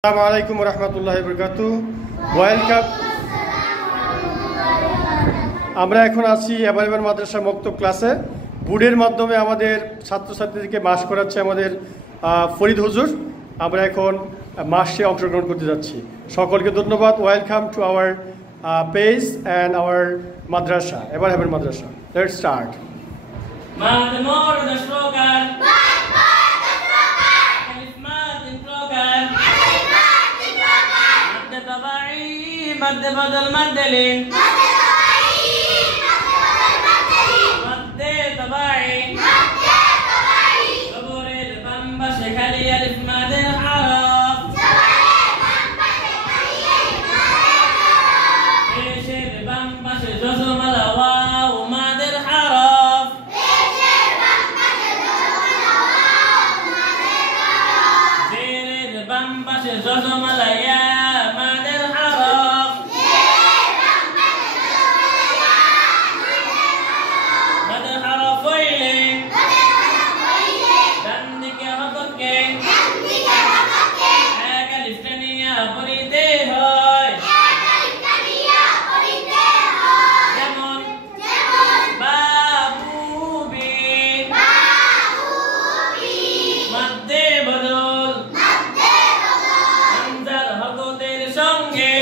আসসালামু আলাইকুম ওয়া রাহমাতুল্লাহি ওয়া বারাকাতুহু। ওয়েলকাম। আমরা এখন আছি অ্যাভেলেবল মাদ্রাসা মক্তব ক্লাসে। বোর্ডের মাধ্যমে আমাদের ছাত্রছাত্রীদেরকে মাস করাচ্ছে আমাদের ফরিদ হুজুর। আমরা এখন মাসে অংশগ্রহণ করতে যাচ্ছি। সকলকে ধন্যবাদ। Welcome to our page and our মাদ্রাসা, অ্যাভেলেবল মাদ্রাসা। Let's start. مد بدل مد لين مد طباعي قبور البنبش خلي الف مد الحرف ايش البنبش جزم الواو مد الحرف زين البنبش جزم الياء সঙ্গে